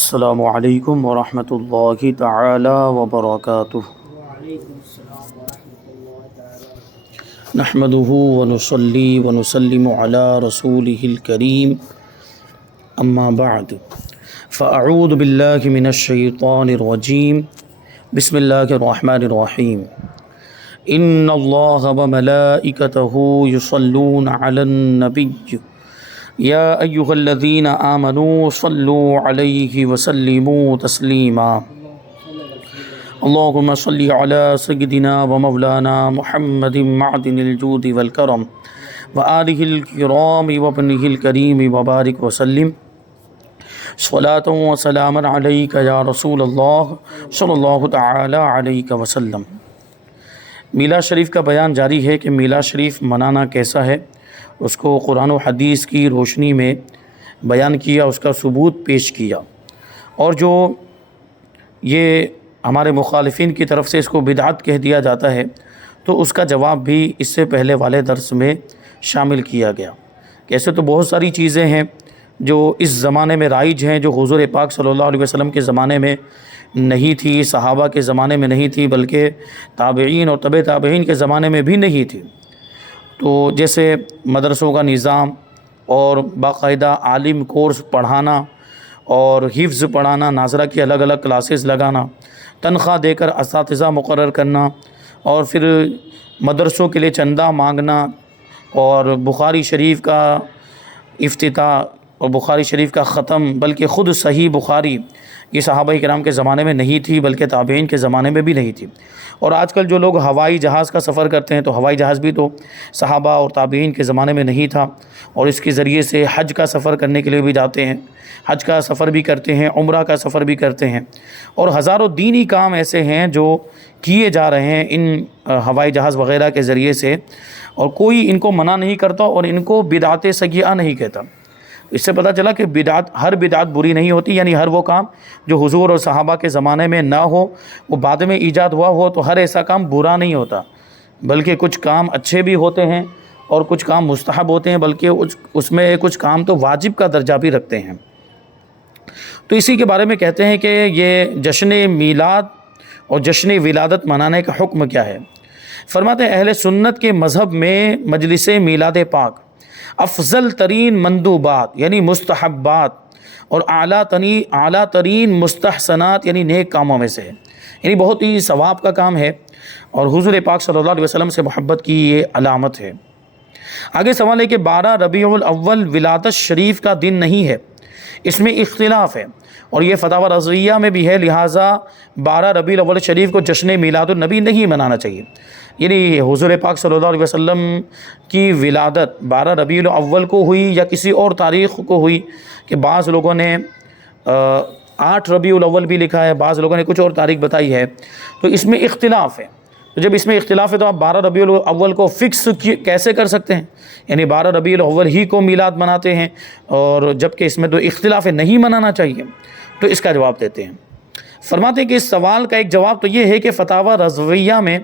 السلام علیکم ورحمۃ اللہ تعالی وبرکاتہ۔ وعلیکم السلام ورحمۃ اللہ تعالیٰ۔ نحمدہ ونصلی ونسلم علی رسولہ الکریم، اما بعد فاعوذ باللہ من الشیطان الرجیم، بسم اللہ الرحمن الرحیم۔ ان اللہ وملائکتہ یصلون علی النبی یا ایہا الذین آمنوا صلوا علیہ وسلموا تسلیما۔ اللہم صلی علی سیدنا و مولانا محمد معدن الجود والکرم وآلہ الکرام وابنہ الکریم وبارک وسلم صلاۃ و سلاما علیک یا رسول اللہ صلی اللہ تعالی علیہ وسلم۔ میلاد شریف کا بیان جاری ہے کہ میلاد شریف منانا کیسا ہے، اس کو قرآن و حدیث کی روشنی میں بیان کیا، اس کا ثبوت پیش کیا، اور جو یہ ہمارے مخالفین کی طرف سے اس کو بدعت کہہ دیا جاتا ہے تو اس کا جواب بھی اس سے پہلے والے درس میں شامل کیا گیا۔ ایسے تو بہت ساری چیزیں ہیں جو اس زمانے میں رائج ہیں، جو حضور پاک صلی اللہ علیہ وسلم کے زمانے میں نہیں تھی، صحابہ کے زمانے میں نہیں تھی، بلکہ تابعین اور تبع تابعین کے زمانے میں بھی نہیں تھی۔ تو جیسے مدرسوں کا نظام اور باقاعدہ عالم کورس پڑھانا اور حفظ پڑھانا، ناظرہ کی الگ الگ کلاسز لگانا، تنخواہ دے کر اساتذہ مقرر کرنا، اور پھر مدرسوں کے لیے چندہ مانگنا، اور بخاری شریف کا افتتاح اور بخاری شریف کا ختم، بلکہ خود صحیح بخاری یہ صحابہ کرام کے زمانے میں نہیں تھی، بلکہ تابعین کے زمانے میں بھی نہیں تھی۔ اور آج کل جو لوگ ہوائی جہاز کا سفر کرتے ہیں تو ہوائی جہاز بھی تو صحابہ اور تابعین کے زمانے میں نہیں تھا، اور اس کے ذریعے سے حج کا سفر کرنے کے لیے بھی جاتے ہیں، حج کا سفر بھی کرتے ہیں، عمرہ کا سفر بھی کرتے ہیں، اور ہزاروں دینی کام ایسے ہیں جو کیے جا رہے ہیں ان ہوائی جہاز وغیرہ کے ذریعے سے، اور کوئی ان کو منع نہیں کرتا اور ان کو بدعت سیئہ نہیں کہتا۔ اس سے پتہ چلا کہ ہر بدعت بری نہیں ہوتی، یعنی ہر وہ کام جو حضور اور صحابہ کے زمانے میں نہ ہو، وہ بعد میں ایجاد ہوا ہو، تو ہر ایسا کام برا نہیں ہوتا، بلکہ کچھ کام اچھے بھی ہوتے ہیں اور کچھ کام مستحب ہوتے ہیں، بلکہ اس میں کچھ کام تو واجب کا درجہ بھی رکھتے ہیں۔ تو اسی کے بارے میں کہتے ہیں کہ یہ جشن میلاد اور جشن ولادت منانے کا حکم کیا ہے۔ فرماتے ہیں اہل سنت کے مذہب میں مجلس میلاد پاک افضل ترین مندوبات یعنی مستحبات اور اعلیٰ ترین مستحسنات یعنی نیک کاموں میں سے ہے، یعنی بہت ہی ثواب کا کام ہے، اور حضور پاک صلی اللہ علیہ وسلم سے محبت کی یہ علامت ہے۔ آگے سوال ہے کہ 12 ربیع الاول ولادت شریف کا دن نہیں ہے، اس میں اختلاف ہے، اور یہ فتاوی رضویہ میں بھی ہے، لہٰذا 12 ربیع الاول شریف کو جشن میلاد النبی نہیں منانا چاہیے۔ یعنی حضور پاک صلی اللہ علیہ وسلم کی ولادت 12 ربیع الاول کو ہوئی یا کسی اور تاریخ کو ہوئی، کہ بعض لوگوں نے 8 ربیع الاول بھی لکھا ہے، بعض لوگوں نے کچھ اور تاریخ بتائی ہے، تو اس میں اختلاف ہے۔ تو جب اس میں اختلاف ہے تو آپ 12 ربیع الاول کو فکس کیسے کر سکتے ہیں؟ یعنی 12 ربیع الاول ہی کو میلاد مناتے ہیں، اور جبکہ اس میں تو اختلاف ہے، نہیں منانا چاہیے۔ تو اس کا جواب دیتے ہیں، فرماتے ہیں کہ اس سوال کا ایک جواب تو یہ ہے کہ فتاوی رضویہ میں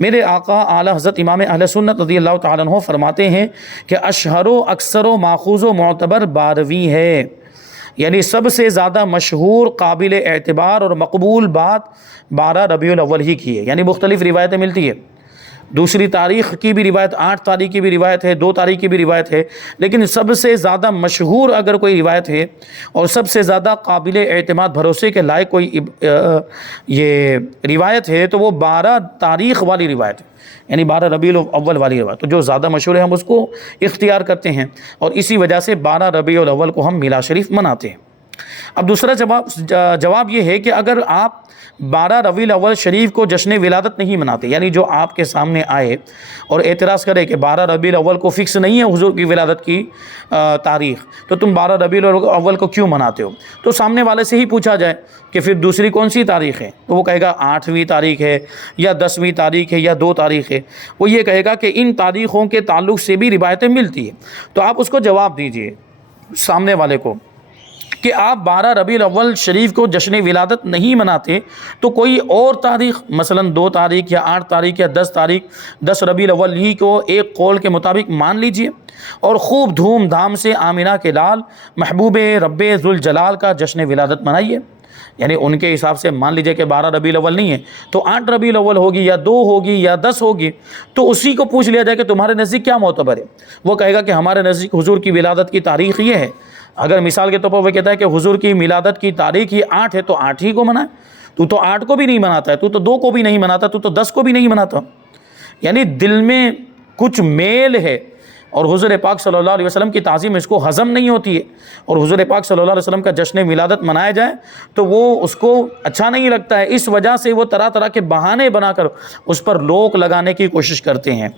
میرے آقا اعلی حضرت امام اہل سنت رضی اللہ تعالیٰ عنہ فرماتے ہیں کہ اشہر و اکثر و ماخوذ و معتبر 12ویں ہے، یعنی سب سے زیادہ مشہور، قابل اعتبار اور مقبول بات 12 ربیع الاول ہی کی ہے۔ یعنی مختلف روایتیں ملتی ہیں، دوسری تاریخ کی بھی روایت، 8 تاریخ کی بھی روایت ہے، 2 تاریخ کی بھی روایت ہے، لیکن سب سے زیادہ مشہور اگر کوئی روایت ہے اور سب سے زیادہ قابل اعتماد بھروسے کے لائق کوئی یہ روایت ہے تو وہ 12 تاریخ والی روایت ہے، یعنی 12 ربیع الاول والی روایت، تو جو زیادہ مشہور ہے ہم اس کو اختیار کرتے ہیں، اور اسی وجہ سے 12 ربیع الاول کو ہم میلاد شریف مناتے ہیں۔ اب دوسرا جواب یہ ہے کہ اگر آپ 12 ربیع الاول شریف کو جشن ولادت نہیں مناتے، یعنی جو آپ کے سامنے آئے اور اعتراض کرے کہ 12 ربیع الاول کو فکس نہیں ہے حضور کی ولادت کی تاریخ، تو تم 12 ربیع الاول کو کیوں مناتے ہو؟ تو سامنے والے سے ہی پوچھا جائے کہ پھر دوسری کون سی تاریخ ہے، تو وہ کہے گا 8ویں تاریخ ہے یا 10ویں تاریخ ہے یا 2 تاریخ ہے، وہ یہ کہے گا کہ ان تاریخوں کے تعلق سے بھی روایتیں ملتی ہیں۔ تو آپ اس کو جواب دیجئے سامنے والے کو کہ آپ 12 ربیع الاول شریف کو جشن ولادت نہیں مناتے تو کوئی اور تاریخ مثلا 2 تاریخ یا 8 تاریخ یا 10 تاریخ 10 ربیع الاول ہی کو ایک قول کے مطابق مان لیجئے اور خوب دھوم دھام سے آمنہ کے لال محبوب رب ذوالجلال کا جشن ولادت منائیے. یعنی ان کے حساب سے مان لیجئے کہ 12 ربیع الاول نہیں ہے تو 8 ربیع الاول ہوگی یا 2 ہوگی یا 10 ہوگی, تو اسی کو پوچھ لیا جائے کہ تمہارے نزدیک کیا معتبر ہے. وہ کہے گا کہ ہمارے نزدیک حضور کی ولادت کی تاریخ یہ ہے. اگر مثال کے طور پر وہ کہتا ہے کہ حضور کی ولادت کی تاریخ ہی 8 ہے تو 8 ہی کو منائے. تو 8 کو بھی نہیں مناتا ہے, تو 2 کو بھی نہیں مناتا, تو 10 کو بھی نہیں مناتا. یعنی دل میں کچھ میل ہے اور حضور پاک صلی اللہ علیہ وسلم کی تعظیم اس کو ہضم نہیں ہوتی ہے, اور حضور پاک صلی اللہ علیہ وسلم کا جشن ولادت منایا جائے تو وہ اس کو اچھا نہیں لگتا ہے. اس وجہ سے وہ طرح طرح کے بہانے بنا کر اس پر روک لگانے کی کوشش کرتے ہیں.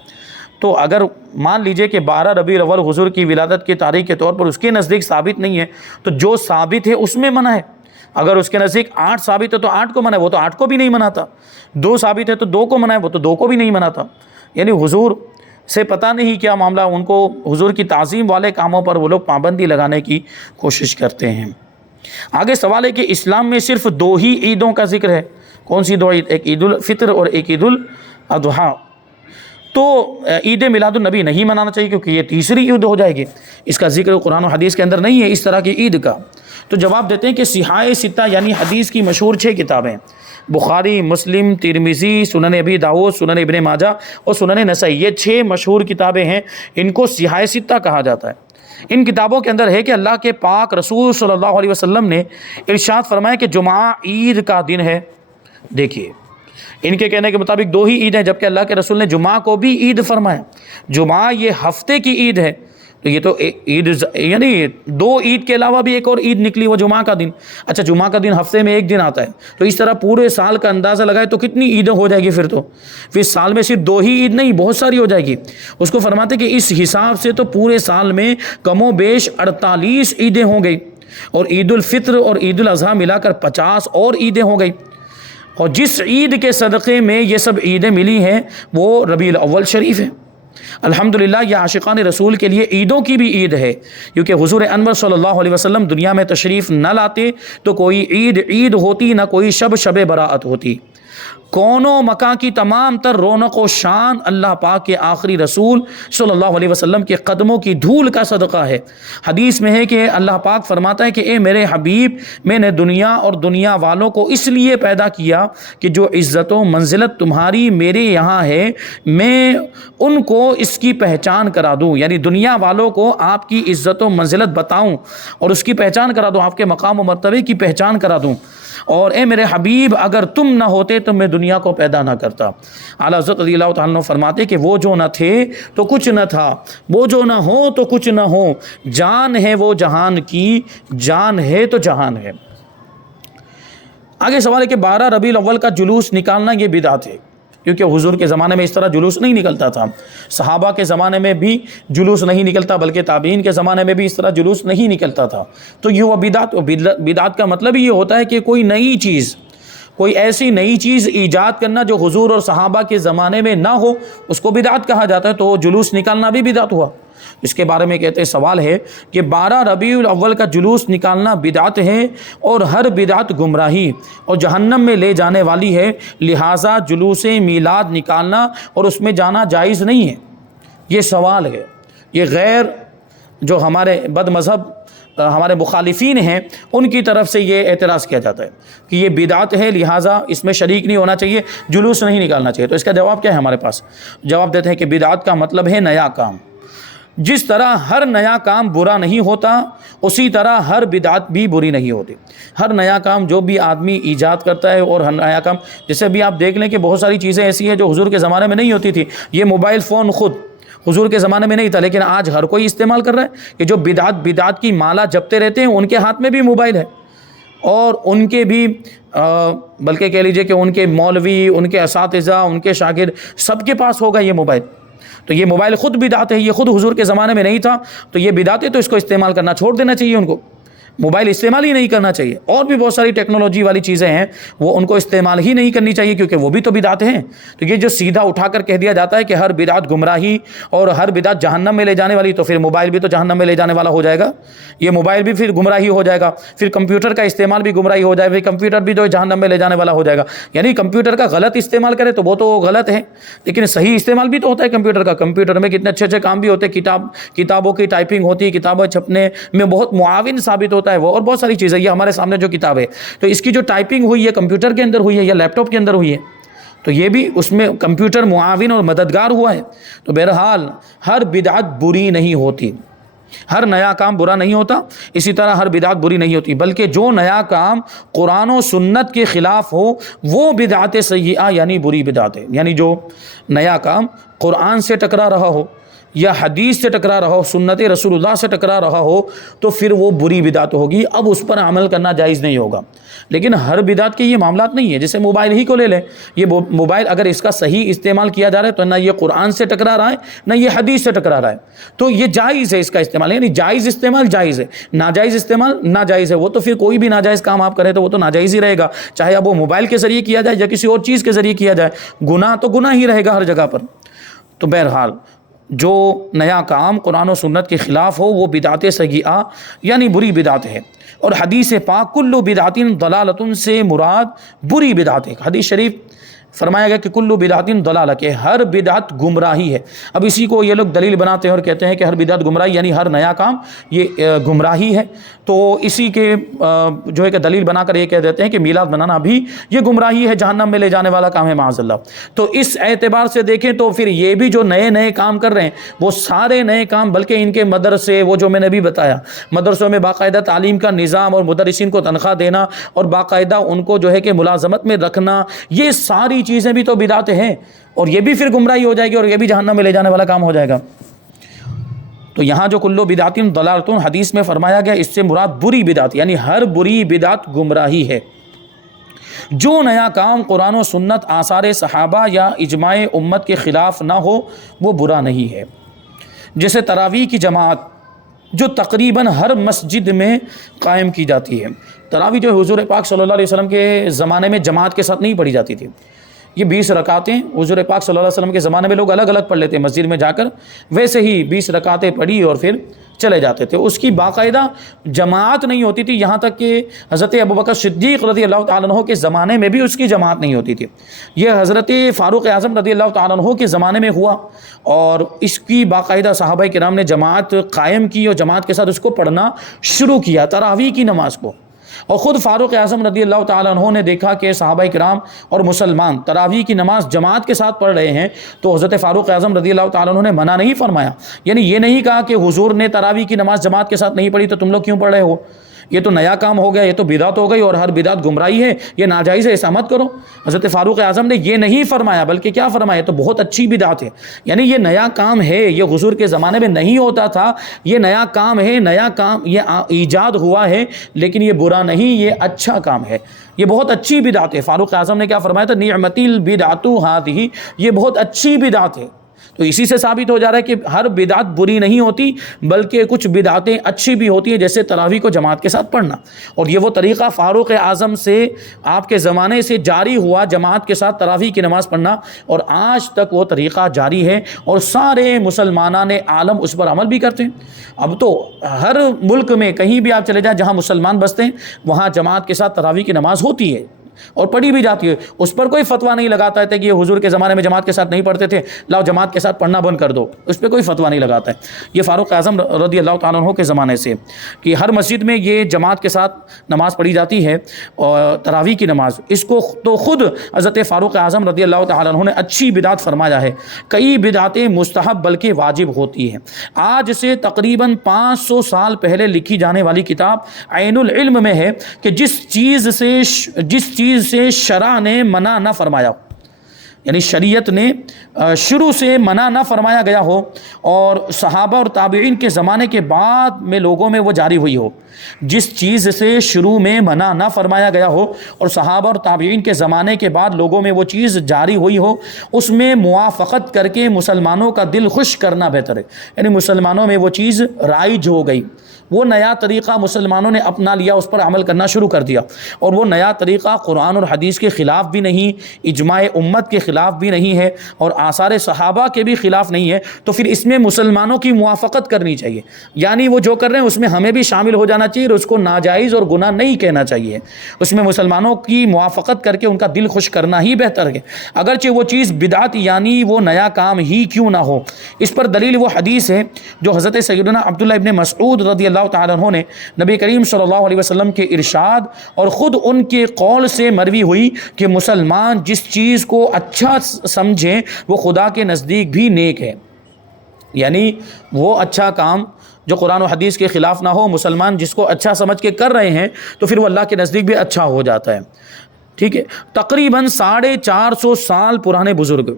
تو اگر مان لیجئے کہ 12 ربیع الاول حضور کی ولادت کی تاریخ کے طور پر اس کے نزدیک ثابت نہیں ہے تو جو ثابت ہے اس میں منائے. اگر اس کے نزدیک 8 ثابت ہے تو 8 کو منائے, وہ تو 8 کو بھی نہیں مناتا. 2 ثابت ہے تو 2 کو منائے, وہ تو 2 کو بھی نہیں مناتا. یعنی حضور سے پتہ نہیں کیا معاملہ, ان کو حضور کی تعظیم والے کاموں پر وہ لوگ پابندی لگانے کی کوشش کرتے ہیں. آگے سوال ہے کہ اسلام میں صرف 2 ہی عیدوں کا ذکر ہے. کون سی 2 عید؟ ایک عید الفطر اور ایک عید الاضحیٰ. تو عید میلاد النبی نہیں منانا چاہیے کیونکہ یہ تیسری عید ہو جائے گی. اس کا ذکر قرآن و حدیث کے اندر نہیں ہے اس طرح کی عید کا. تو جواب دیتے ہیں کہ صحاح 6 یعنی حدیث کی مشہور 6 کتابیں بخاری, مسلم, ترمذی, سنن ابی داؤد, سنن ابن ماجہ اور سنن نسائی, یہ 6 مشہور کتابیں ہیں. ان کو صحاح 6 کہا جاتا ہے. ان کتابوں کے اندر ہے کہ اللہ کے پاک رسول صلی اللہ علیہ وسلم نے ارشاد فرمایا کہ جمعہ عید کا دن ہے. دیکھیے ان کے کہنے کے مطابق 2 ہی عید ہیں, جبکہ اللہ کے رسول نے جمعہ کو بھی عید فرمایا. جمعہ یہ ہفتے کی عید ہے, تو یہ تو عید یعنی 2 عید کے علاوہ بھی ایک اور عید نکلی, وہ جمعہ کا دن. اچھا جمعہ کا دن ہفتے میں ایک دن آتا ہے, تو اس طرح پورے سال کا اندازہ لگائے تو کتنی عیدیں ہو جائے گی پھر سال میں صرف 2 ہی عید نہیں بہت ساری ہو جائے گی. اس کو فرماتے کہ اس حساب سے تو پورے سال میں کم و بیش 48 عیدیں ہو گئی, اور عید الفطر اور عید الاضحیٰ ملا کر 50 اور عیدیں ہو گئی. اور جس عید کے صدقے میں یہ سب عیدیں ملی ہیں وہ ربیع الاول شریف ہے. الحمدللہ یہ عاشقان رسول کے لیے عیدوں کی بھی عید ہے, کیونکہ حضور انور صلی اللہ علیہ وسلم دنیا میں تشریف نہ لاتے تو کوئی عید ہوتی نہ کوئی شب براءت ہوتی. کون و مکان کی تمام تر رونق و شان اللہ پاک کے آخری رسول صلی اللہ علیہ وسلم کے قدموں کی دھول کا صدقہ ہے. حدیث میں ہے کہ اللہ پاک فرماتا ہے کہ اے میرے حبیب, میں نے دنیا اور دنیا والوں کو اس لیے پیدا کیا کہ جو عزت و منزلت تمہاری میرے یہاں ہے میں ان کو اس کی پہچان کرا دوں. یعنی دنیا والوں کو آپ کی عزت و منزلت بتاؤں اور اس کی پہچان کرا دوں, آپ کے مقام و مرتبے کی پہچان کرا دوں. اور اے میرے حبیب اگر تم نہ ہوتے تو میں دنیا کو پیدا نہ کرتا. اعلیٰ حضرت رضی اللہ تعالیٰ عنہ فرماتے کہ وہ جو نہ تھے تو کچھ نہ تھا, وہ جو نہ ہو تو کچھ نہ ہو, جان ہے وہ جہان کی, جان ہے تو جہان ہے. آگے سوال ہے کہ 12 ربیع الاول کا جلوس نکالنا یہ بدعت ہے, کیونکہ حضور کے زمانے میں اس طرح جلوس نہیں نکلتا تھا, صحابہ کے زمانے میں بھی جلوس نہیں نکلتا, بلکہ تابعین کے زمانے میں بھی اس طرح جلوس نہیں نکلتا تھا. تو یہ وہ بدعت کا مطلب یہ ہوتا ہے کہ کوئی نئی چیز, کوئی ایسی نئی چیز ایجاد کرنا جو حضور اور صحابہ کے زمانے میں نہ ہو, اس کو بدعت کہا جاتا ہے. تو جلوس نکالنا بھی بدعت ہوا. اس کے بارے میں کہتے ہیں سوال ہے کہ 12 ربیع الاول کا جلوس نکالنا بدعت ہے اور ہر بدعت گمراہی اور جہنم میں لے جانے والی ہے, لہٰذا جلوس میلاد نکالنا اور اس میں جانا جائز نہیں ہے. یہ سوال ہے, یہ غیر جو ہمارے بد مذہب ہمارے مخالفین ہیں ان کی طرف سے یہ اعتراض کیا جاتا ہے کہ یہ بدعت ہے, لہٰذا اس میں شریک نہیں ہونا چاہیے, جلوس نہیں نکالنا چاہیے. تو اس کا جواب کیا ہے ہمارے پاس؟ جواب دیتے ہیں کہ بدعت کا مطلب ہے نیا کام. جس طرح ہر نیا کام برا نہیں ہوتا اسی طرح ہر بدعت بھی بری نہیں ہوتی. ہر نیا کام جو بھی آدمی ایجاد کرتا ہے, اور ہر نیا کام جیسے بھی آپ دیکھ لیں کہ بہت ساری چیزیں ایسی ہیں جو حضور کے زمانے میں نہیں ہوتی تھی. یہ موبائل فون خود حضور کے زمانے میں نہیں تھا, لیکن آج ہر کوئی استعمال کر رہا ہے. کہ جو بدعت کی مالا جپتے رہتے ہیں ان کے ہاتھ میں بھی موبائل ہے, اور ان کے بھی بلکہ کہہ لیجئے کہ ان کے مولوی, ان کے اساتذہ, ان کے شاگرد سب کے پاس ہوگا یہ موبائل. تو یہ موبائل خود بدعت ہے, یہ خود حضور کے زمانے میں نہیں تھا, تو یہ بدعت ہے, تو اس کو استعمال کرنا چھوڑ دینا چاہیے ان کو. موبائل استعمال ہی نہیں کرنا چاہیے. اور بھی بہت ساری ٹیکنالوجی والی چیزیں ہیں وہ ان کو استعمال ہی نہیں کرنی چاہیے کیونکہ وہ بھی تو بدعت ہیں. تو یہ جو سیدھا اٹھا کر کہہ دیا جاتا ہے کہ ہر بدعت گمراہی اور ہر بدعت جہنم میں لے جانے والی، تو پھر موبائل بھی تو جہنم میں لے جانے والا ہو جائے گا. یہ موبائل بھی پھر گمراہی ہو جائے گا. پھر کمپیوٹر کا استعمال بھی گمراہی ہو جائے گا. پھر کمپیوٹر بھی تو جہنم میں لے جانے والا ہو جائے گا. یعنی کمپیوٹر کا غلط استعمال کرے تو وہ تو غلط ہے، لیکن صحیح استعمال بھی تو ہوتا ہے کمپیوٹر کا. کمپیوٹر میں کتنے اچھے اچھے کام بھی ہوتے ہیں. کتابوں کی ٹائپنگ ہوتی ہے، کتابیں چھپنے میں بہت معاون ثابت ہوتا ہے وہ، اور بہت ساری چیزیں. یہ ہمارے سامنے جو کتاب ہے تو اس کی جو ٹائپنگ ہوئی ہے کمپیوٹر کے اندر ہوئی ہے یا لیپ ٹاپ کے اندر ہوئی ہے، تو یہ بھی اس میں کمپیوٹر معاون اور مددگار ہوا ہے. تو بہرحال ہر بدعت بری نہیں ہوتی، ہر نیا کام برا نہیں ہوتا، اسی طرح ہر بدعت بری نہیں ہوتی، بلکہ جو نیا کام قرآن و سنت کے خلاف ہو وہ بدعت سیئہ یعنی بری بدعت ہے. یعنی جو نیا کام قرآن سے ٹکرا رہا ہو یا حدیث سے ٹکرا رہا ہو، سنت رسول اللہ سے ٹکرا رہا ہو، تو پھر وہ بری بدعت ہوگی. اب اس پر عمل کرنا جائز نہیں ہوگا. لیکن ہر بدعت کے یہ معاملات نہیں ہے. جیسے موبائل ہی کو لے لیں، یہ موبائل اگر اس کا صحیح استعمال کیا جا رہا ہے تو نہ یہ قرآن سے ٹکرا رہا ہے نہ یہ حدیث سے ٹکرا رہا ہے، تو یہ جائز ہے اس کا استعمال. یعنی جائز استعمال جائز ہے، ناجائز استعمال ناجائز ہے. وہ تو پھر کوئی بھی ناجائز کام آپ کریں تو وہ تو ناجائز ہی رہے گا، چاہے اب وہ موبائل کے ذریعے کیا جائے یا کسی اور چیز کے ذریعے کیا جائے. گناہ تو گناہ ہی رہے گا ہر جگہ پر. تو بہرحال جو نیا کام قرآن و سنت کے خلاف ہو وہ بدعت سیئہ یعنی بری بدعت ہے. اور حدیث پاک کل بدعت ضلالۃ سے مراد بری بدعت ہے. حدیث شریف فرمایا گیا کہ کل بدعت ضلالہ، کہ ہر بدعت گمراہی ہے. اب اسی کو یہ لوگ دلیل بناتے ہیں اور کہتے ہیں کہ ہر بدعت گمراہی یعنی ہر نیا کام یہ گمراہی ہے. تو اسی کے جو ہے کہ دلیل بنا کر یہ کہہ دیتے ہیں کہ میلاد منانا بھی یہ گمراہی ہے، جہنم میں لے جانے والا کام ہے معاذ اللہ. تو اس اعتبار سے دیکھیں تو پھر یہ بھی جو نئے نئے کام کر رہے ہیں وہ سارے نئے کام، بلکہ ان کے مدرسے وہ جو میں نے بھی بتایا، مدرسوں میں باقاعدہ تعلیم کا نظام اور مدرسین کو تنخواہ دینا اور باقاعدہ ان کو جو ہے کہ ملازمت میں رکھنا، یہ ساری چیزیں بھی تو بدعت ہیں، اور یہ بھی پھر گمراہی ہو جائے گی اور یہ بھی جہنم میں لے جانے والا کام ہو جائے گا. تو یہاں جو کلو بدعت ضلالۃ حدیث میں فرمایا گیا، اس سے مراد بری بدعت یعنی ہر بری بدعت گمراہی ہے. جو نیا کام قرآن و سنت آثار صحابہ یا اجماع امت کے خلاف نہ ہو وہ برا نہیں ہے. جیسے تراویح کی جماعت جو تقریباً ہر مسجد میں قائم کی جاتی ہے. تراویح جو حضور پاک صلی اللہ علیہ وسلم کے زمانے میں جماعت کے ساتھ نہیں پڑھی جاتی تھی. یہ 20 رکعتیں حضور پاک صلی اللہ علیہ وسلم کے زمانے میں لوگ الگ الگ پڑھ لیتے مسجد میں جا کر، ویسے ہی 20 رکعتیں پڑھی اور پھر چلے جاتے تھے. اس کی باقاعدہ جماعت نہیں ہوتی تھی، یہاں تک کہ حضرت ابوبکر صدیق رضی اللہ تعالیٰ عنہ کے زمانے میں بھی اس کی جماعت نہیں ہوتی تھی. یہ حضرت فاروق اعظم رضی اللہ تعالیٰ عنہ کے زمانے میں ہوا اور اس کی باقاعدہ صحابہ کرام نے جماعت قائم کی اور جماعت کے ساتھ اس کو پڑھنا شروع کیا، تراویح کی نماز کو. اور خود فاروق اعظم رضی اللہ تعالیٰ عنہ نے دیکھا کہ صحابہ کرام اور مسلمان تراویح کی نماز جماعت کے ساتھ پڑھ رہے ہیں، تو حضرت فاروق اعظم رضی اللہ تعالیٰ عنہ نے منع نہیں فرمایا. یعنی یہ نہیں کہا کہ حضور نے تراویح کی نماز جماعت کے ساتھ نہیں پڑھی تو تم لوگ کیوں پڑھ رہے ہو، یہ تو نیا کام ہو گیا، یہ تو بدعت ہو گئی اور ہر بدعت گمراہی ہے، یہ ناجائز ہے، ایسا مت کرو. حضرت فاروق اعظم نے یہ نہیں فرمایا، بلکہ کیا فرمایا، تو بہت اچھی بدعت ہے. یعنی یہ نیا کام ہے، یہ حضور کے زمانے میں نہیں ہوتا تھا، یہ نیا کام ہے، نیا کام یہ ایجاد ہوا ہے، لیکن یہ برا نہیں، یہ اچھا کام ہے، یہ بہت اچھی بدعت ہے. فاروق اعظم نے کیا فرمایا تھا، نعمت البدعۃ ھذہ، یہ بہت اچھی بدعت ہے. تو اسی سے ثابت ہو جا رہا ہے کہ ہر بدعت بری نہیں ہوتی، بلکہ کچھ بدعتیں اچھی بھی ہوتی ہیں، جیسے تراویح کو جماعت کے ساتھ پڑھنا. اور یہ وہ طریقہ فاروق اعظم سے آپ کے زمانے سے جاری ہوا، جماعت کے ساتھ تراویح کی نماز پڑھنا، اور آج تک وہ طریقہ جاری ہے اور سارے مسلمانان عالم اس پر عمل بھی کرتے ہیں. اب تو ہر ملک میں کہیں بھی آپ چلے جائیں جہاں مسلمان بستے ہیں وہاں جماعت کے ساتھ تراویح کی نماز ہوتی ہے اور پڑھی بھی جاتی ہے. اس پر کوئی فتویٰ نہیں لگاتا ہے کہ یہ حضور کے زمانے میں جماعت کے ساتھ نہیں پڑھتے تھے، لاؤ جماعت کے ساتھ پڑھنا بند کر دو، اس پہ کوئی فتویٰ نہیں لگاتا ہے. یہ فاروق اعظم رضی اللہ تعالیٰ عنہ کے زمانے سے کہ ہر مسجد میں یہ جماعت کے ساتھ نماز پڑھی جاتی ہے اور تراویح کی نماز، اس کو تو خود حضرت فاروق اعظم رضی اللہ تعالیٰ عنہ نے اچھی بدعت فرمایا ہے. کئی بدعتیں مستحب بلکہ واجب ہوتی ہیں. آج سے تقریباً 500 سال پہلے لکھی جانے والی کتاب عین العلم میں ہے کہ جس چیز سے شرع نے منع نہ فرمایا، یعنی شریعت نے شروع سے منع نہ فرمایا گیا ہو اور صحابہ اور تابعین کے زمانے کے بعد میں لوگوں میں وہ جاری ہوئی ہو، جس چیز سے شروع میں منع نہ فرمایا گیا ہو اور صحابہ اور تابعین کے زمانے کے بعد لوگوں میں وہ چیز جاری ہوئی ہو، اس میں موافقت کر کے مسلمانوں کا دل خوش کرنا بہتر ہے. یعنی مسلمانوں میں وہ چیز رائج ہو گئی وہ نیا طریقہ مسلمانوں نے اپنا لیا، اس پر عمل کرنا شروع کر دیا، اور وہ نیا طریقہ قرآن اور حدیث کے خلاف بھی نہیں، اجماع امت کے خلاف بھی نہیں ہے، اور آثار صحابہ کے بھی خلاف نہیں ہے، تو پھر اس میں مسلمانوں کی موافقت کرنی چاہیے، یعنی وہ جو کر رہے ہیں اس میں ہمیں بھی شامل ہو جانا چاہیے، اور اس کو ناجائز اور گناہ نہیں کہنا چاہیے، اس میں مسلمانوں کی موافقت کر کے ان کا دل خوش کرنا ہی بہتر ہے، اگرچہ وہ چیز بدعت یعنی وہ نیا کام ہی کیوں نہ ہو۔ اس پر دلیل وہ حدیث ہے جو حضرت سیدنا عبداللہ ابن مسعود رضی اللہ تعالیٰ عنہ نے نبی کریم صلی اللہ علیہ وسلم کے ارشاد اور خود ان کے قول سے مروی ہوئی کہ مسلمان جس چیز کو اچھا سمجھیں وہ خدا کے نزدیک بھی نیک ہے، یعنی وہ اچھا کام جو قرآن و حدیث کے خلاف نہ ہو، مسلمان جس کو اچھا سمجھ کے کر رہے ہیں تو پھر وہ اللہ کے نزدیک بھی اچھا ہو جاتا ہے، ٹھیک ہے۔ تقریباً 450 سال پرانے بزرگ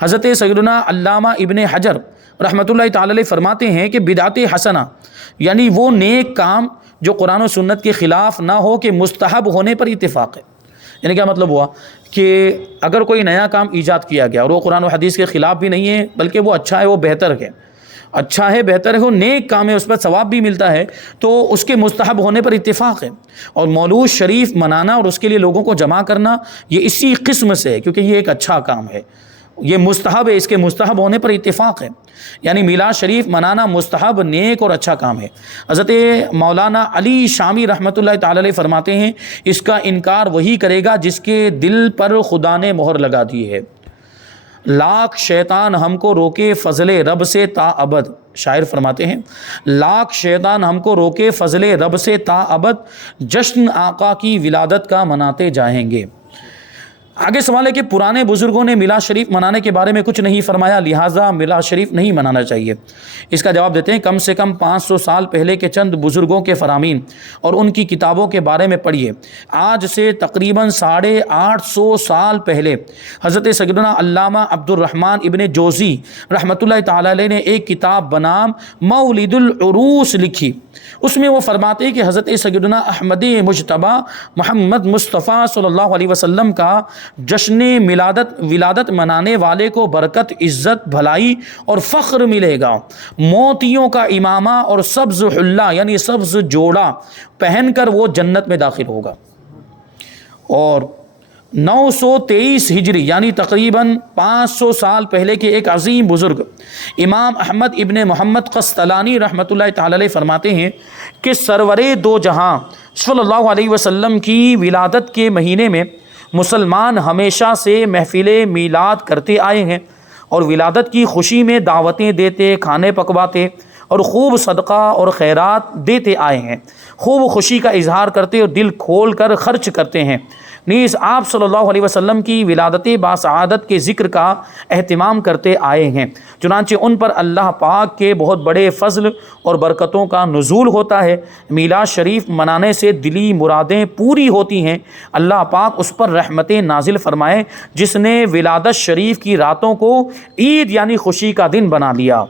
حضرت سیدنا علامہ ابن حجر رحمۃ اللہ تعالی علیہ فرماتے ہیں کہ بدعت حسنہ یعنی وہ نیک کام جو قرآن و سنت کے خلاف نہ ہو کہ مستحب ہونے پر اتفاق ہے، یعنی کیا مطلب ہوا کہ اگر کوئی نیا کام ایجاد کیا گیا اور وہ قرآن و حدیث کے خلاف بھی نہیں ہے بلکہ وہ اچھا ہے، وہ بہتر ہے، اچھا ہے، بہتر ہے، وہ نیک کام ہے، اس پر ثواب بھی ملتا ہے، تو اس کے مستحب ہونے پر اتفاق ہے۔ اور مولود شریف منانا اور اس کے لیے لوگوں کو جمع کرنا یہ اسی قسم سے ہے، کیونکہ یہ ایک اچھا کام ہے، یہ مستحب ہے، اس کے مستحب ہونے پر اتفاق ہے، یعنی میلاد شریف منانا مستحب، نیک اور اچھا کام ہے۔ حضرت مولانا علی شامی رحمۃ اللہ تعالی علیہ فرماتے ہیں اس کا انکار وہی کرے گا جس کے دل پر خدا نے مہر لگا دی ہے۔ لاکھ شیطان ہم کو روکے فضل رب سے تا ابد، شاعر فرماتے ہیں لاکھ شیطان ہم کو روکے فضل رب سے تا ابد، جشن آقا کی ولادت کا مناتے جائیں گے۔ آگے سوال ہے کہ پرانے بزرگوں نے میلاد شریف منانے کے بارے میں کچھ نہیں فرمایا، لہٰذا میلاد شریف نہیں منانا چاہیے۔ اس کا جواب دیتے ہیں کم سے کم 500 سال پہلے کے چند بزرگوں کے فرامین اور ان کی کتابوں کے بارے میں پڑھیے۔ آج سے تقریباً 850 سال پہلے حضرت سیدنا علامہ عبد الرحمن ابن جوزی رحمۃ اللہ تعالی علیہ نے ایک کتاب بنام مولد العروس لکھی، اس میں وہ فرماتے ہیں کہ حضرت سیدنا احمد مجتبیٰ محمد مصطفیٰ صلی اللہ علیہ وسلم کا جشن ولادت منانے والے کو برکت، عزت، بھلائی اور فخر ملے گا، موتیوں کا امامہ اور سبز حلہ یعنی سبز جوڑا پہن کر وہ جنت میں داخل ہوگا۔ اور 923 ہجری یعنی تقریباً 500 سال پہلے کے ایک عظیم بزرگ امام احمد ابن محمد قسطلانی رحمۃ اللہ تعالی علیہ فرماتے ہیں کہ سرور دو جہاں صلی اللہ علیہ وسلم کی ولادت کے مہینے میں مسلمان ہمیشہ سے محفل میلاد کرتے آئے ہیں اور ولادت کی خوشی میں دعوتیں دیتے، کھانے پکواتے اور خوب صدقہ اور خیرات دیتے آئے ہیں، خوب خوشی کا اظہار کرتے اور دل کھول کر خرچ کرتے ہیں۔ نیز آپ صلی اللہ علیہ وسلم کی ولادت باسعادت کے ذکر کا اہتمام کرتے آئے ہیں، چنانچہ ان پر اللہ پاک کے بہت بڑے فضل اور برکتوں کا نزول ہوتا ہے۔ میلاد شریف منانے سے دلی مرادیں پوری ہوتی ہیں، اللہ پاک اس پر رحمتیں نازل فرمائے جس نے ولادت شریف کی راتوں کو عید یعنی خوشی کا دن بنا لیا۔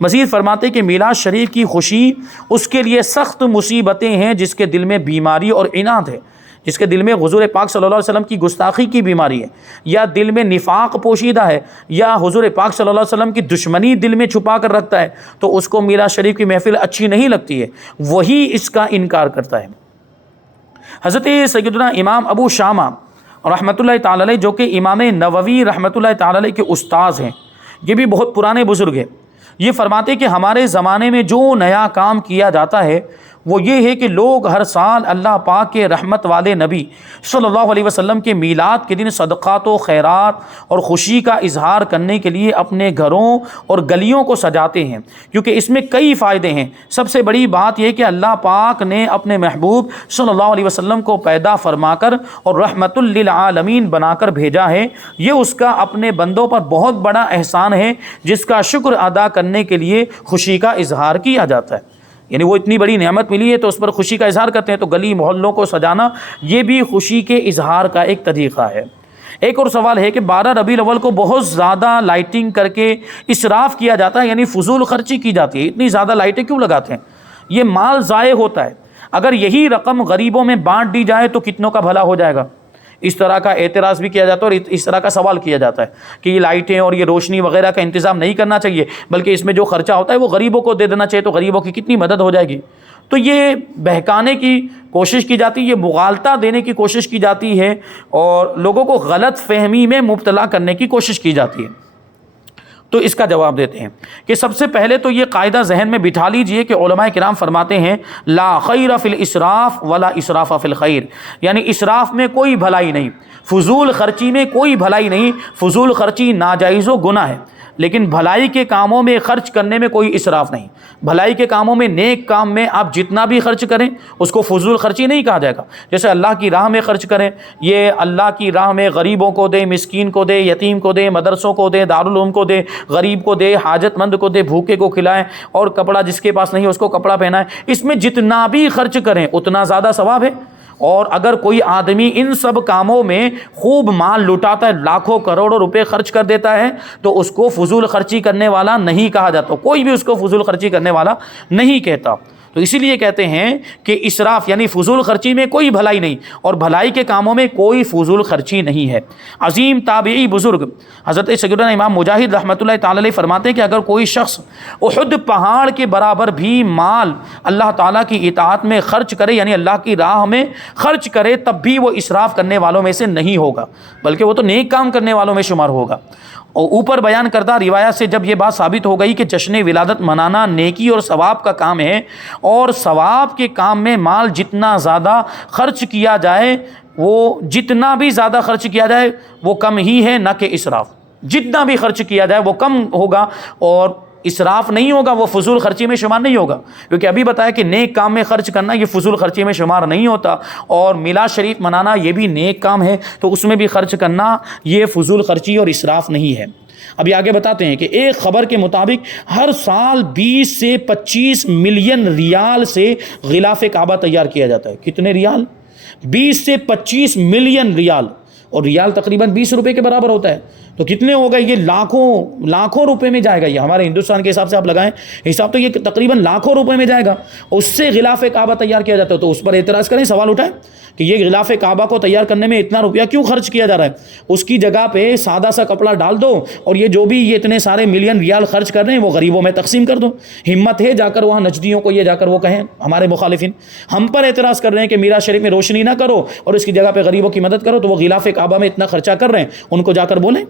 مزید فرماتے کہ میلاد شریف کی خوشی اس کے لیے سخت مصیبتیں ہیں جس کے دل میں بیماری اور عناد ہے، جس کے دل میں حضور پاک صلی اللہ علیہ وسلم کی گستاخی کی بیماری ہے، یا دل میں نفاق پوشیدہ ہے، یا حضور پاک صلی اللہ علیہ وسلم کی دشمنی دل میں چھپا کر رکھتا ہے، تو اس کو میلاد شریف کی محفل اچھی نہیں لگتی ہے، وہی اس کا انکار کرتا ہے۔ حضرت سیدنا امام ابو شامہ رحمۃ اللہ تعالی علیہ جو کہ امام نووی رحمۃ اللہ تعالی علیہ کے استاذ ہیں، یہ بھی بہت پرانے بزرگ ہیں، یہ فرماتے کہ ہمارے زمانے میں جو نیا کام کیا جاتا ہے وہ یہ ہے کہ لوگ ہر سال اللہ پاک کے رحمت والے نبی صلی اللہ علیہ وسلم کے میلاد کے دن صدقات و خیرات اور خوشی کا اظہار کرنے کے لیے اپنے گھروں اور گلیوں کو سجاتے ہیں، کیونکہ اس میں کئی فائدے ہیں۔ سب سے بڑی بات یہ کہ اللہ پاک نے اپنے محبوب صلی اللہ علیہ وسلم کو پیدا فرما کر اور رحمت للعالمین بنا کر بھیجا ہے، یہ اس کا اپنے بندوں پر بہت بڑا احسان ہے جس کا شکر ادا کرنے کے لیے خوشی کا اظہار کیا جاتا ہے۔ یعنی وہ اتنی بڑی نعمت ملی ہے تو اس پر خوشی کا اظہار کرتے ہیں، تو گلی محلوں کو سجانا یہ بھی خوشی کے اظہار کا ایک طریقہ ہے۔ ایک اور سوال ہے کہ 12 ربیع الاول کو بہت زیادہ لائٹنگ کر کے اسراف کیا جاتا ہے، یعنی فضول خرچی کی جاتی ہے، اتنی زیادہ لائٹیں کیوں لگاتے ہیں؟ یہ مال ضائع ہوتا ہے، اگر یہی رقم غریبوں میں بانٹ دی جائے تو کتنوں کا بھلا ہو جائے گا۔ اس طرح کا اعتراض بھی کیا جاتا ہے اور اس طرح کا سوال کیا جاتا ہے کہ یہ لائٹیں اور یہ روشنی وغیرہ کا انتظام نہیں کرنا چاہیے، بلکہ اس میں جو خرچہ ہوتا ہے وہ غریبوں کو دے دینا چاہیے، تو غریبوں کی کتنی مدد ہو جائے گی۔ تو یہ بہکانے کی کوشش کی جاتی ہے، یہ مغالطہ دینے کی کوشش کی جاتی ہے اور لوگوں کو غلط فہمی میں مبتلا کرنے کی کوشش کی جاتی ہے۔ تو اس کا جواب دیتے ہیں کہ سب سے پہلے تو یہ قاعدہ ذہن میں بٹھا لیجئے کہ علماء کرام فرماتے ہیں لا خیر فی الاسراف ولا اسراف فی الخیر، یعنی اسراف میں کوئی بھلائی نہیں، فضول خرچی میں کوئی بھلائی نہیں، فضول خرچی ناجائز و گناہ ہے، لیکن بھلائی کے کاموں میں خرچ کرنے میں کوئی اسراف نہیں۔ بھلائی کے کاموں میں، نیک کام میں آپ جتنا بھی خرچ کریں اس کو فضول خرچی نہیں کہا جائے گا۔ جیسے اللہ کی راہ میں خرچ کریں، یہ اللہ کی راہ میں غریبوں کو دے، مسکین کو دے، یتیم کو دے، مدرسوں کو دے، دارالعلوم کو دے، غریب کو دے، حاجت مند کو دے، بھوکے کو کھلائیں، اور کپڑا جس کے پاس نہیں ہے اس کو کپڑا پہنائیں، اس میں جتنا بھی خرچ کریں اتنا زیادہ ثواب ہے۔ اور اگر کوئی آدمی ان سب کاموں میں خوب مال لٹاتا ہے، لاکھوں کروڑوں روپے خرچ کر دیتا ہے، تو اس کو فضول خرچی کرنے والا نہیں کہا جاتا، کوئی بھی اس کو فضول خرچی کرنے والا نہیں کہتا۔ تو اسی لیے کہتے ہیں کہ اسراف یعنی فضول خرچی میں کوئی بھلائی نہیں، اور بھلائی کے کاموں میں کوئی فضول خرچی نہیں ہے۔ عظیم تابعی بزرگ حضرت سیدنا امام مجاہد رحمۃ اللہ تعالی علیہ فرماتے ہیں کہ اگر کوئی شخص احد پہاڑ کے برابر بھی مال اللہ تعالیٰ کی اطاعت میں خرچ کرے، یعنی اللہ کی راہ میں خرچ کرے، تب بھی وہ اسراف کرنے والوں میں سے نہیں ہوگا، بلکہ وہ تو نیک کام کرنے والوں میں شمار ہوگا۔ اور اوپر بیان کردہ روایت سے جب یہ بات ثابت ہو گئی کہ جشن ولادت منانا نیکی اور ثواب کا کام ہے، اور ثواب کے کام میں مال جتنا زیادہ خرچ کیا جائے، وہ جتنا بھی زیادہ خرچ کیا جائے وہ کم ہی ہے، نہ کہ اسراف۔ جتنا بھی خرچ کیا جائے وہ کم ہوگا اور اسراف نہیں ہوگا، وہ فضول خرچی میں شمار نہیں ہوگا، کیونکہ ابھی بتایا کہ نیک کام میں خرچ کرنا یہ فضول خرچی میں شمار نہیں ہوتا، اور میلاد شریف منانا یہ بھی نیک کام ہے، تو اس میں بھی خرچ کرنا یہ فضول خرچی اور اسراف نہیں ہے۔ ابھی آگے بتاتے ہیں کہ ایک خبر کے مطابق ہر سال 20 سے 25 ملین ریال سے غلاف کعبہ تیار کیا جاتا ہے۔ کتنے ریال؟ 20 سے 25 ملین ریال، اور ریال تقریباً 20 روپے کے برابر ہوتا ہے، تو کتنے ہو گئے؟ یہ لاکھوں روپے میں جائے گا۔ یہ ہمارے ہندوستان کے حساب سے آپ لگائیں حساب، تو یہ تقریباً لاکھوں روپے میں جائے گا، اس سے غلاف کعبہ تیار کیا جاتا ہے۔ تو اس پر اعتراض کریں، سوال اٹھائیں کہ یہ غلاف کعبہ کو تیار کرنے میں اتنا روپیہ کیوں خرچ کیا جا رہا ہے؟ اس کی جگہ پہ سادہ سا کپڑا ڈال دو، اور یہ جو بھی یہ اتنے سارے ملین ریال خرچ کر رہے ہیں وہ غریبوں میں تقسیم کر دو۔ ہمت ہے جا کر وہاں نجدیوں کو یہ جا کر وہ کہیں، ہمارے مخالفین ہم پر اعتراض کر رہے ہیں کہ میراد شریف میں روشنی نہ کرو اور اس کی جگہ پہ غریبوں کی مدد کرو، تو وہ غلاف کعبہ میں اتنا خرچہ کر رہے ہیں، ان کو جا کر بولیں۔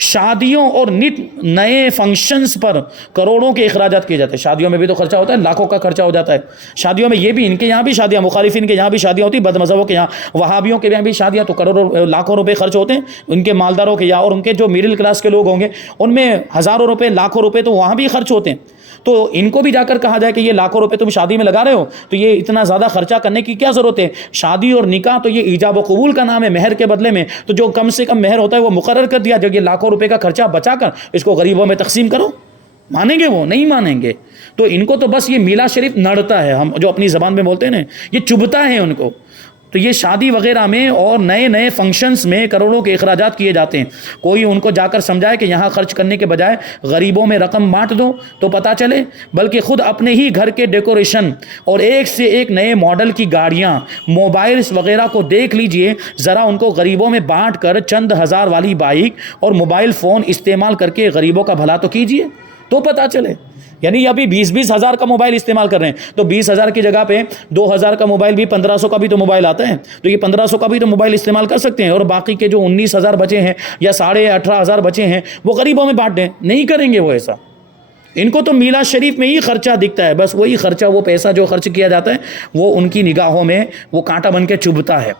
شادیوں اور نئے فنکشنز پر کروڑوں کے اخراجات کیے جاتے ہیں۔ شادیوں میں بھی تو خرچہ ہوتا ہے، لاکھوں کا خرچہ ہو جاتا ہے شادیوں میں۔ یہ بھی ان کے یہاں بھی شادیاں، مخالفین کے یہاں بھی شادیاں ہوتی، بد مذہبوں کے یہاں، وہابیوں کے یہاں بھی شادیاں، تو کروڑوں لاکھوں روپے خرچ ہوتے ہیں ان کے مالداروں کے یہاں، اور ان کے جو مڈل کلاس کے لوگ ہوں گے ان میں ہزاروں روپے، لاکھوں روپے تو وہاں بھی خرچ ہوتے ہیں۔ تو ان کو بھی جا کر کہا جائے کہ یہ لاکھوں روپے تم شادی میں لگا رہے ہو، تو یہ اتنا زیادہ خرچہ کرنے کی کیا ضرورت ہے؟ شادی اور نکاح تو یہ ایجاب و قبول کا نام ہے، مہر کے بدلے میں تو جو کم سے کم مہر ہوتا ہے وہ مقرر کر دیا، جو یہ لاکھوں روپے کا خرچہ بچا کر اس کو غریبوں میں تقسیم کرو۔ مانیں گے؟ وہ نہیں مانیں گے۔ تو ان کو تو بس یہ میلاد شریف نڑتا ہے، ہم جو اپنی زبان میں بولتے ہیں نا، یہ چبھتا ہے ان کو۔ تو یہ شادی وغیرہ میں اور نئے فنکشنز میں کروڑوں کے اخراجات کیے جاتے ہیں۔ کوئی ان کو جا کر سمجھائے کہ یہاں خرچ کرنے کے بجائے غریبوں میں رقم بانٹ دو تو پتہ چلے، بلکہ خود اپنے ہی گھر کے ڈیکوریشن اور ایک سے ایک نئے ماڈل کی گاڑیاں، موبائلز وغیرہ کو دیکھ لیجئے ذرا، ان کو غریبوں میں بانٹ کر چند ہزار والی بائک اور موبائل فون استعمال کر کے غریبوں کا بھلا تو کیجئے، تو پتہ چلے۔ یعنی ابھی 20 ہزار کا موبائل استعمال کر رہے ہیں، تو 20 ہزار کی جگہ پہ 2000 کا موبائل بھی 1500 کا بھی تو موبائل آتا ہے، تو یہ 1500 کا بھی تو موبائل استعمال کر سکتے ہیں، اور باقی کے جو 19,000 بچے ہیں یا 18,500 بچے ہیں وہ غریبوں میں بانٹ دیں۔ نہیں کریں گے وہ ایسا۔ ان کو تو میلاد شریف میں ہی خرچہ دکھتا ہے، بس وہی خرچہ، وہ پیسہ جو خرچ کیا جاتا ہے وہ ان کی نگاہوں میں وہ کانٹا بن کے چبھتا ہے۔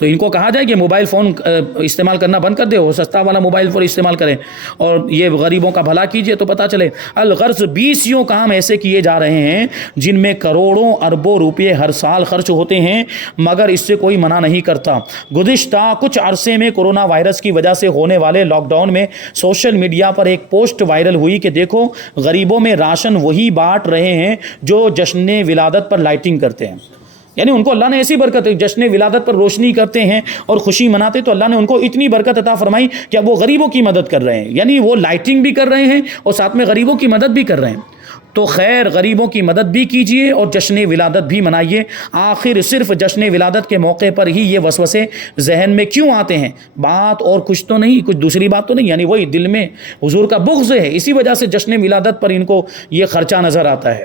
تو ان کو کہا جائے کہ موبائل فون استعمال کرنا بند کر دے، وہ سستا والا موبائل فون استعمال کریں اور یہ غریبوں کا بھلا کیجئے، تو پتہ چلے۔ الغرض 20 کام ایسے کیے جا رہے ہیں جن میں کروڑوں اربوں روپے ہر سال خرچ ہوتے ہیں، مگر اس سے کوئی منع نہیں کرتا۔ گزشتہ کچھ عرصے میں کورونا وائرس کی وجہ سے ہونے والے لاک ڈاؤن میں سوشل میڈیا پر ایک پوسٹ وائرل ہوئی کہ دیکھو، غریبوں میں راشن وہی بانٹ رہے ہیں جو جشن ولادت پر لائٹنگ کرتے ہیں۔ یعنی ان کو اللہ نے ایسی برکت، جشن ولادت پر روشنی کرتے ہیں اور خوشی مناتے، تو اللہ نے ان کو اتنی برکت عطا فرمائی کہ اب وہ غریبوں کی مدد کر رہے ہیں، یعنی وہ لائٹنگ بھی کر رہے ہیں اور ساتھ میں غریبوں کی مدد بھی کر رہے ہیں۔ تو خیر، غریبوں کی مدد بھی کیجئے اور جشن ولادت بھی منائیے۔ آخر صرف جشن ولادت کے موقع پر ہی یہ وسوسے ذہن میں کیوں آتے ہیں؟ بات اور کچھ تو نہیں، کچھ دوسری بات تو نہیں، یعنی وہی دل میں حضور کا بغض ہے، اسی وجہ سے جشن ولادت پر ان کو یہ خرچہ نظر آتا ہے۔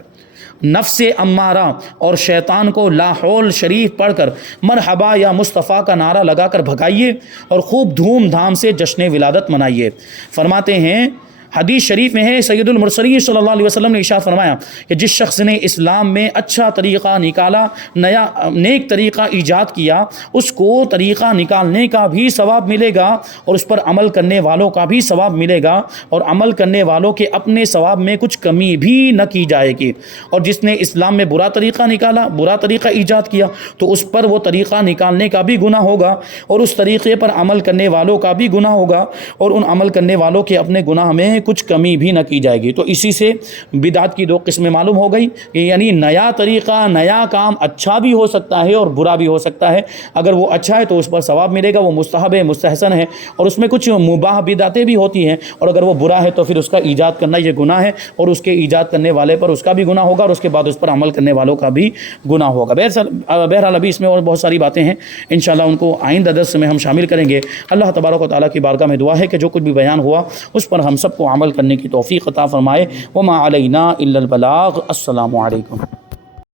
نفس امارہ اور شیطان کو لا حول شریف پڑھ کر مرحبا یا مصطفیٰ کا نعرہ لگا کر بھگائیے اور خوب دھوم دھام سے جشن ولادت منائیے۔ فرماتے ہیں حدیث شریف میں ہے، سید المرسلین صلی اللہ علیہ وسلم نے ارشاد فرمایا کہ جس شخص نے اسلام میں اچھا طریقہ نکالا، نیا نیک طریقہ ایجاد کیا، اس کو طریقہ نکالنے کا بھی ثواب ملے گا اور اس پر عمل کرنے والوں کا بھی ثواب ملے گا، اور عمل کرنے والوں کے اپنے ثواب میں کچھ کمی بھی نہ کی جائے گی۔ اور جس نے اسلام میں برا طریقہ نکالا، برا طریقہ ایجاد کیا، تو اس پر وہ طریقہ نکالنے کا بھی گناہ ہوگا اور اس طریقے پر عمل کرنے والوں کا بھی گناہ ہوگا، اور ان عمل کرنے والوں کے اپنے گناہ میں کچھ کمی بھی نہ کی جائے گی۔ تو اسی سے بدعت کی دو قسمیں معلوم ہو گئی، یعنی نیا طریقہ، نیا کام اچھا بھی ہو سکتا ہے اور برا بھی ہو سکتا ہے۔ اگر وہ اچھا ہے تو اس پر ثواب ملے گا، وہ مستحب ہے، مستحسن ہے، اور اس میں کچھ مباح بدعتیں بھی ہوتی ہیں، اور اگر وہ برا ہے تو پھر اس کا ایجاد کرنا یہ گناہ ہے، اور اس کے ایجاد کرنے والے پر اس کا بھی گناہ ہوگا اور اس کے بعد اس پر عمل کرنے والوں کا بھی گناہ ہوگا۔ بہرحال ابھی اس میں اور بہت ساری باتیں ہیں، انشاءاللہ ان کو آئندہ درس میں ہم شامل کریں گے۔ اللہ تبارک و تعالیٰ کی بارگاہ میں دعا ہے کہ جو کچھ بھی بیان ہوا اس پر ہم سب کو عمل کرنے کی توفیق عطا فرمائے۔ وما علینا الا البلاغ۔ السلام علیکم۔